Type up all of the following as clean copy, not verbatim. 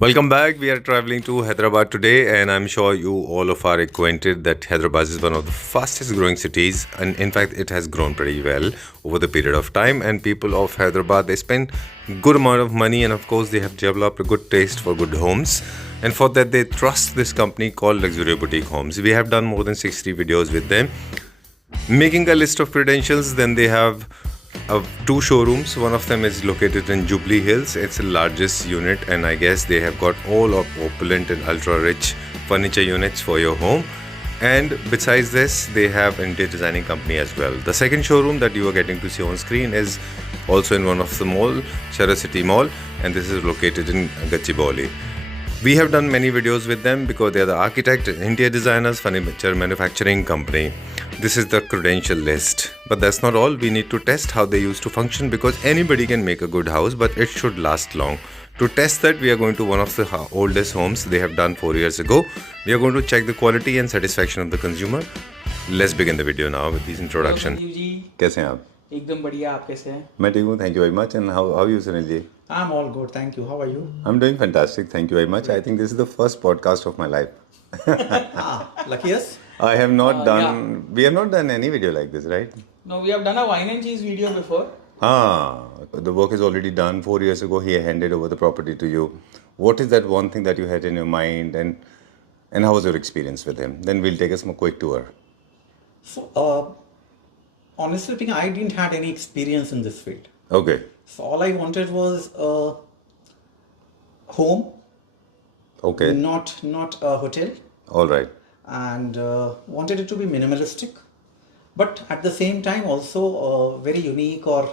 Welcome back. We are traveling to Hyderabad today, and I'm sure you all of are acquainted that Hyderabad is one of the fastest growing cities, and in fact, it has grown pretty well over the period of time. And people of Hyderabad they spend good amount of money, and of course, they have developed a good taste for good homes. And for that, they trust this company called Luxury Boutique Homes. We have done more than 60 videos with them. Making a list of credentials, then they have two showrooms. One of them is located in Jubilee Hills. It's the largest unit, and I guess they have got all of opulent and ultra rich furniture units for your home. And besides this, they have interior designing company as well. The second showroom that you are getting to see on screen is also in one of the mall, Chera City Mall, and this is located in Gachibowli. We have done many videos with them because they are the architect, interior designers, furniture manufacturing company. This is the credential list. But that's not all. We need to test how they used to function because anybody can make a good house, but it should last long. To test that, we are going to one of the oldest homes they have done 4 years ago. We are going to check the quality and satisfaction of the consumer. Let's begin the video now with this introduction. Sanjeev ji कैसे हैं आप? एकदम बढ़िया. आप कैसे हैं? मैं ठीक हूँ. Thank you very much. And how are you, Sunil ji? I'm all good, thank you. How are you? I'm doing fantastic. Thank you very much. I think this is the first podcast of my life. Lucky us. I have not done. We have not done any video like this, right? No, we have done a wine and cheese video before. The work is already done. 4 years ago, he handed over the property to you. What is that one thing that you had in your mind, and how was your experience with him? Then we'll take a quick tour. So, honestly speaking, I didn't had any experience in this field. Okay. So all I wanted was a home, Okay. not a hotel, All right. and wanted it to be minimalistic, but at the same time also very unique, or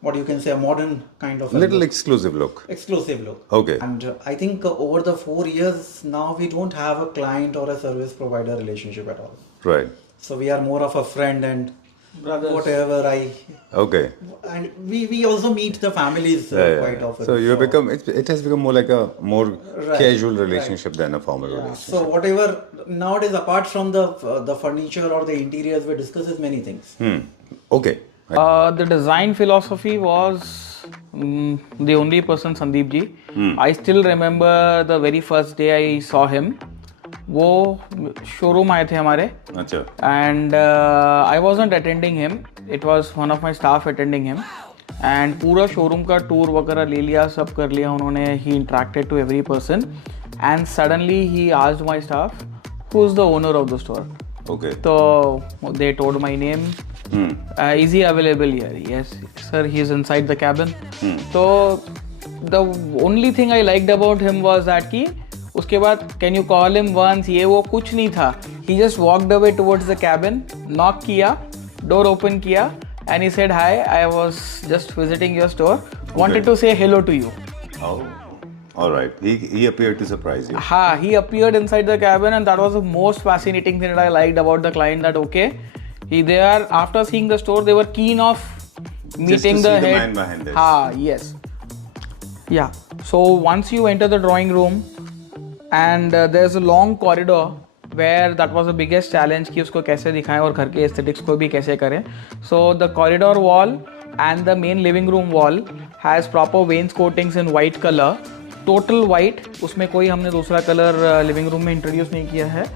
what you can say, a modern kind of a Little look, exclusive look. exclusive look. Okay. And I think over the 4 years now we don't have a client or a service provider relationship at all. Right. So we are more of a friend and Brothers. whatever Okay. and we also meet the families quite often. So you have become. It has become more like a more Right, casual relationship than a formal relationship. So whatever nowadays, apart from the furniture or the interiors, we discusses many things. Okay. The design philosophy was the only person, Sandeep ji. I still remember the very first day I saw him. वो showroom आए थे हमारे अच्छा. and I wasn't attending him. It was one of my staff attending him. And पूरा showroom का tour वगैरह ले लिया, सब कर लिया उन्होंने. He interacted to every person and suddenly he asked my staff, who's the owner of the store? Okay. So they told my name. Is he available here? Yes, sir, he's inside the cabin. So the only thing I liked about him was that कि उसके बाद can you call him once, ये वो कुछ नहीं था. He just walked away towards the cabin, knock किया, door open किया, and he said, hi, I was just visiting your store, wanted to say hello to you. Oh. All right. He appeared to surprise you. हाँ, he appeared inside the cabin, and that was the most fascinating thing that I liked about the client. That okay, they are, after seeing the store, they were keen of meeting to the see the head. man behind this. हाँ, yes. Yeah. So once you enter the drawing room, and there's a long corridor where that was the biggest challenge कि उसको कैसे दिखाएं और घर के aesthetics को भी कैसे करें. So the corridor wall and the main living room wall has proper wainscotings in white color, total white. उसमें कोई हमने दूसरा कलर living room में introduce नहीं किया है.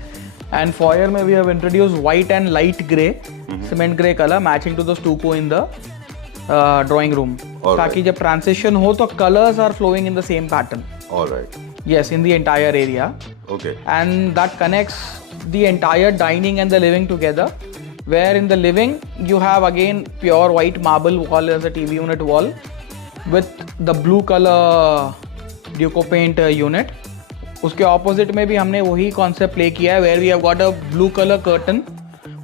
And foyer में we have introduced white and light grey, cement grey color matching to the stucco in the drawing room. ताकि जब transition हो तो colors are flowing in the same pattern. All right. Yes, in the entire area. Okay. And that connects the entire dining and the living together, where in the living you have again pure white marble wall as a TV unit wall with the blue color Duco paint unit. उसके opposite में भी हमने वही concept play किया है, where we have got a blue color curtain,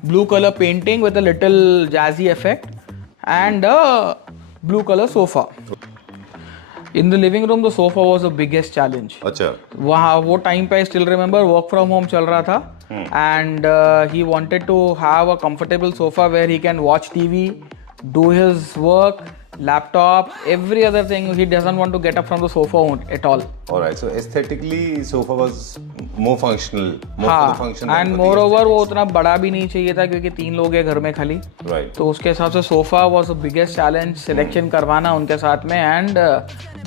blue color painting with a little jazzy effect, and a blue color sofa. In the living room, the sofa was the biggest challenge. अच्छा. वहाँ वो time पे I still remember work from home चल रहा था, and he wanted to have a comfortable sofa where he can watch TV, do his work, laptop, every other thing. He doesn't want to get up from the sofa at all. All right. So aesthetically, sofa was more functional, more for the function हाँ than and for the more over aesthetics. वो उतना बड़ा भी नहीं चाहिए था क्योंकि 3 लोग हैं घर में खाली, Right. तो उसके हिसाब से sofa was the biggest challenge selection करवाना उनके साथ में. एंड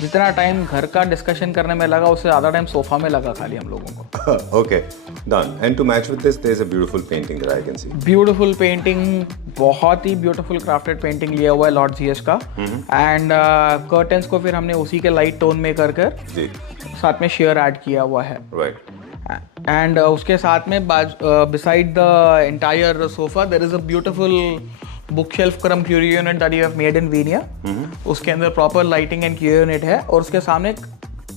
जितना टाइम घर का डिस्कशन करने में लगा उससे ज़्यादा टाइम सोफ़ा में लगा खाली हम लोगों को. Okay, done. And to match with this, there's a beautiful painting that I can see. Beautiful painting, बहुत ही ब्यूटीफुल क्राफ्टेड पेंटिंग लिया हुआ है लॉर्ड जीएस का. एंड कर्टन्स को फिर हमने उसी के लाइट टोन में कर जी. साथ में शेयर ऐड किया हुआ है. Right. एंड उसके साथ में beside the entire sofa there is a beautiful book shelf cum curio unit that you have made in veneer. उसके अंदर proper lighting and curio unit है और उसके सामने एक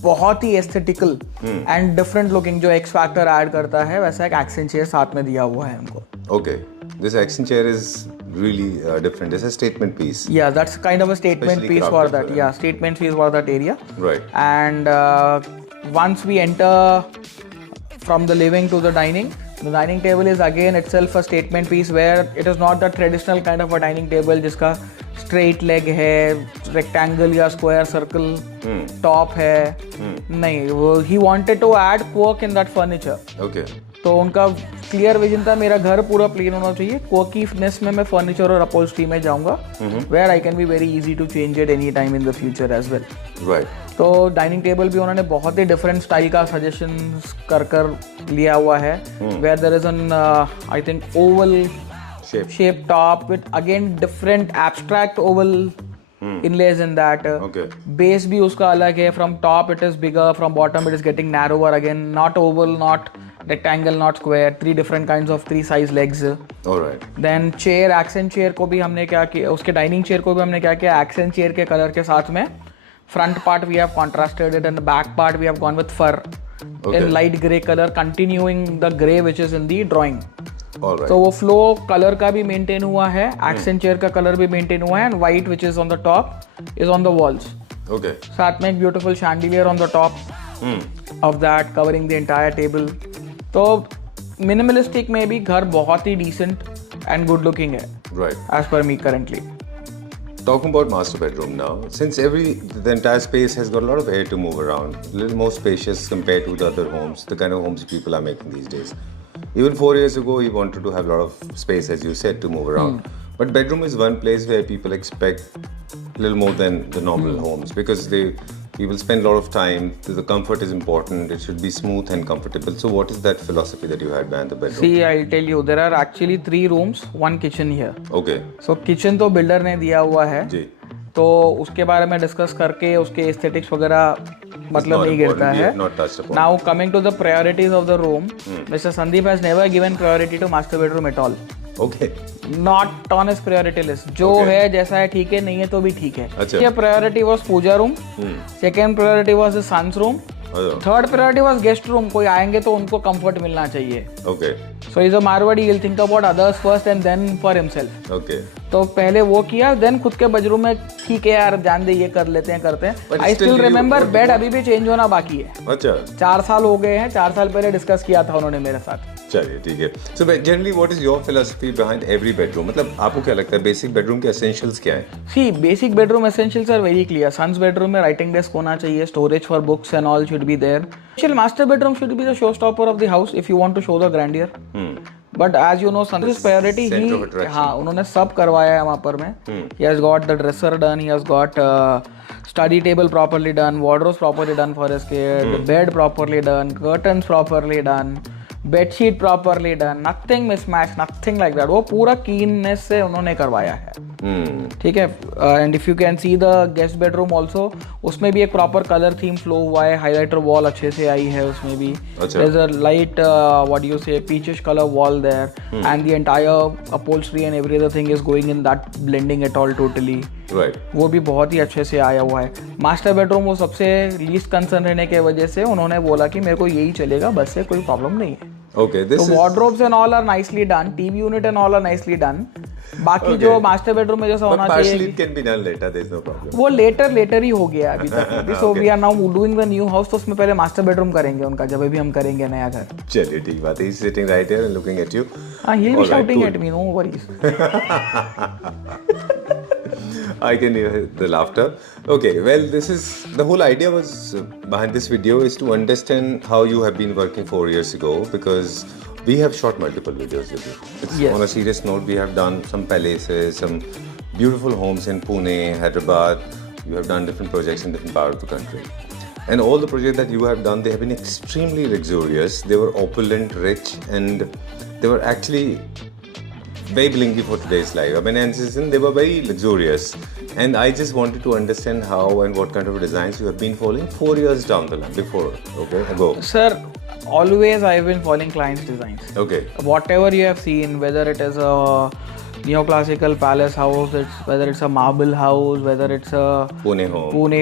बहुत ही एस्थेटिकल एंड डिफरेंट लुकिंग जो एक्स फैक्टर ऐड करता है वैसा एक एक्सेंट चेयर साथ में दिया हुआ है हमको. Okay. This action chair is really different. It's a statement piece. Yeah, that's kind of a statement Especially piece for crafted that. for Yeah, statement piece for that area. Right. And once we enter from the living to the dining table is again itself a statement piece where it is not the traditional kind of a dining table जिसका straight leg है, rectangle या square circle top है. नहीं, वो he wanted to add quirk in that furniture. Okay. तो उनका clear vision था मेरा घर पूरा प्लेन होना चाहिए, क्वर्कीनेस में मैं फर्नीचर और अपहोल्स्ट्री में जाऊंगा where I can be very easy to change it any time in the future as well. Right. तो डाइनिंग टेबल भी उन्होंने बहुत ही डिफरेंट स्टाइल का सजेशन कर लिया हुआ है where there is an I think oval shape top with again different abstract oval inlays in that. Okay. Base भी उसका अलग है. From top it is bigger, from bottom it is getting narrower again. Not oval, not rectangle, not square. 3 different kinds of 3 size legs. All right. Then chair, accent chair को भी हमने क्या किया, उसके डाइनिंग चेयर को भी हमने क्या किया, accent chair के कलर के साथ में front part we have contrasted it and the back part we have gone with fur in light grey color, continuing the grey which is in the drawing. All right. तो वो flow colour का भी maintain हुआ है, accent chair का colour भी maintain हुआ है and white which is on the top is on the walls. Okay. साथ में एक beautiful chandelier on the top of that covering the entire table. तो मिनिमलिस्टिक में भी घर बहुत ही डिसेंट एंड गुड लुकिंग है Right. As per me currently. Talking about master bedroom now, since the entire space has got a lot of air to move around, a little more spacious compared to the other homes, the kind of homes people are making these days. Even 4 years ago, he wanted to have a lot of space, as you said, to move around. But bedroom is one place where people expect a little more than the normal homes because people spend a lot of time. The comfort is important. It should be smooth and comfortable. So, what is that philosophy that you had behind the bedroom? See, I'll tell you, there are actually 3 rooms, 1 kitchen here. Okay. So kitchen तो builder ने दिया हुआ है, जी. तो उसके बारे में discuss करके उसके एस्थेटिक्स वगैरह मतलब not नहीं गिरता important. We है. have not touched upon Now coming to the priorities of the room, Mr. Sandeep has never given priority to master bedroom at all. Okay. Not on his priority list. जो Okay. है जैसा है ठीक है, नहीं है तो भी ठीक है. अच्छा. ये priority was Puja room. Second priority was his son's room. Third priority was guest room. कोई आएंगे तो उनको comfort मिलना चाहिए. Okay. So he's a Marwadi. He'll think about others first and then for himself. Okay. तो पहले वो किया, देन खुद के बेडरूम में ठीक है यार जान दे ये कर लेते हैं करते हैं. But I still still you remember want bed to- अभी भी चेंज होना बाकी है. अच्छा. 4 साल हो गए हैं, 4 साल पहले डिस्कस किया था उन्होंने मेरे साथ. चलिए ठीक है. So generally what is your philosophy behind every bedroom? मतलब आपको क्या लगता है बेसिक बेडरूम के एसेंशियल्स क्या हैं? See basic bedroom essentials are very clear. Sons bedroom में राइटिंग डेस्क होना चाहिए, storage for books and all should be there. Master bedroom should be the show stopper of the house if you want to show the grandeur. But as you know sons priority Center of the, attraction. हाँ उन्होंने सब करवाया है वहाँ पर में. He has got the dresser done, he has got study table properly done, wardrobes properly done for his kid, bed properly done, curtains properly done, bed sheet properly done, nothing mismatched, nothing like that. वो पूरा keenness से उन्होंने करवाया है. ठीक है. And if you can see the guest bedroom also, उसमें भी एक प्रॉपर कलर थीम फ्लो हुआ है. हाईलाइटर वॉल अच्छे से आई है उसमें भी. अच्छा. There's a light what you say peachish color wall there, and the entire upholstery and every other thing is going in that blending it all totally. Right. वो भी बहुत ही अच्छे से आया हुआ है. मास्टर बेडरूम वो सबसे लीस्ट कंसर्न रहने के वजह से उन्होंने बोला कि मेरे को यही चलेगा, बस से कोई प्रॉब्लम नहीं है. Okay. This तो is wardrobes and all are nicely done, TV unit and all are nicely done. बाकी जो मास्टर बेडरूम में जैसा but होना partially चाहिए it can be done later. There's no problem. वो लेटर ही हो गया अभी तक. So we are now doing the new house, तो उसमें पहले मास्टर बेडरूम करेंगे उनका जब भी हम करेंगे नया घर. चलिए ठीक बात है. He's sitting right here and looking at you. हाँ, he'll be All right, shouting cool. at me, no worries. I can hear the laughter. Okay, well, this is the whole idea was behind this video is to understand how you have been working 4 years ago, because we have shot multiple videos with you. It's Yes. On a serious note, we have done some palaces, some beautiful homes in Pune, Hyderabad. You have done different projects in different parts of the country. And all the projects that you have done, they have been extremely luxurious. They were opulent, rich, and they were actually very blingy for today's life. I mean, and they were very luxurious. And I just wanted to understand how and what kind of designs you have been following 4 years down the line, ago. Sir, always I've been following clients' designs. Okay. Whatever you have seen, whether it is a neoclassical palace house, whether it's a marble house, whether it's a Pune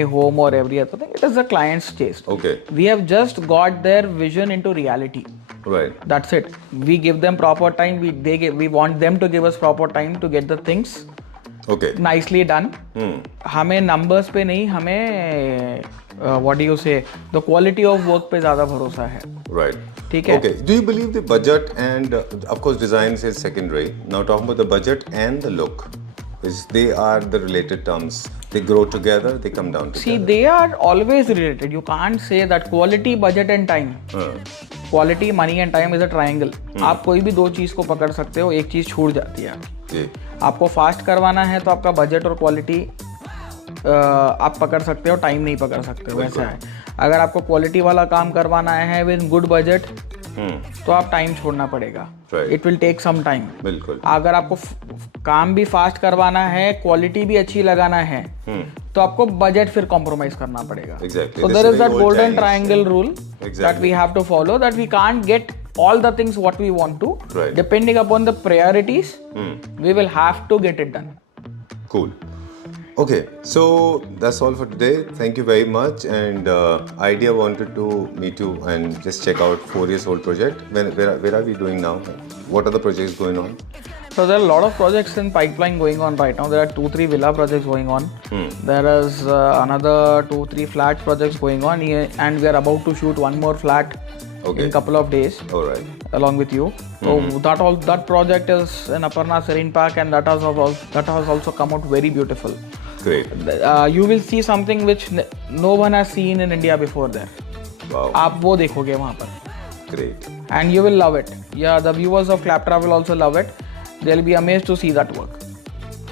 home. or every other thing, it is the client's taste. Okay. We have just got their vision into reality. Right. That's it. We give them proper time. We want them to give us proper time to get the things Okay. nicely done. हमें numbers पे नहीं, हमें what do you say, the quality of work पे ज़्यादा भरोसा है. Right. ठीक है? Okay. Do you believe the budget and of course designs is secondary. Now talking about the budget and the look, is they are the related terms. They grow together. They come down together. See, they are always related. You can't say that quality, budget and time. Quality, money and time is a triangle. आप कोई भी दो चीज़ को पकड़ सकते हो, एक चीज़ छूट जाती है आपकी. जी. आपको फास्ट करवाना है तो आपका बजट और क्वालिटी आप पकड़ सकते हो, टाइम नहीं पकड़ सकते हो. वैसा है. अगर आपको क्वालिटी वाला काम करवाना है विद गुड बजट, तो आप टाइम छोड़ना पड़ेगा. Right. It will take some time. बिल्कुल. अगर आपको काम भी फास्ट करवाना है, क्वालिटी भी अच्छी लगाना है, तो आपको बजट फिर कॉम्प्रोमाइज करना पड़ेगा. Exactly. So This there is is very that old golden Chinese triangle thing. rule Exactly. that we have to follow, that we can't get all the things what we want to. Right. Depending upon the priorities, we will have to get it done. Cool. Okay, so that's all for today. Thank you very much. And Idea wanted to meet you and just check out 4 years old project. Where are we doing now? What are the projects going on? So there are a lot of projects in pipeline going on right now. There are 2-3 villa projects going on. There is another 2-3 flat projects going on, and we are about to shoot one more flat in a couple of days. All right. Along with you. So that project is in Aparna Serene Park, and that has also come out very beautiful. Great. You will see something which no one has seen in India before there. Wow. आप वो देखोगे वहाँ पर. Great. And you will love it. Yeah, the viewers of Claptrap will also love it. They'll be amazed to see that work.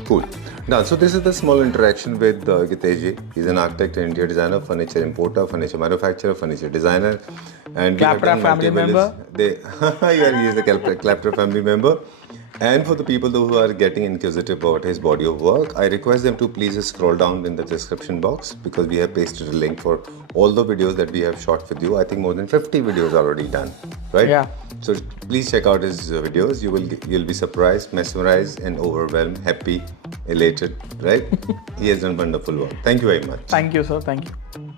Cool. Now, so this is the small interaction with Gitesh ji. He's an architect and interior designer, furniture importer, furniture manufacturer, furniture designer, and we have Claptrap done family multiple- member. He is the Claptrap family member. And for the people who are getting inquisitive about his body of work, I request them to please scroll down in the description box, because we have pasted a link for all the videos that we have shot with you. I think more than 50 videos already done, right? Yeah. So please check out his videos. You'll be surprised, mesmerized, and overwhelmed, happy, elated, right? He has done wonderful work. Thank you very much. Thank you, sir. Thank you.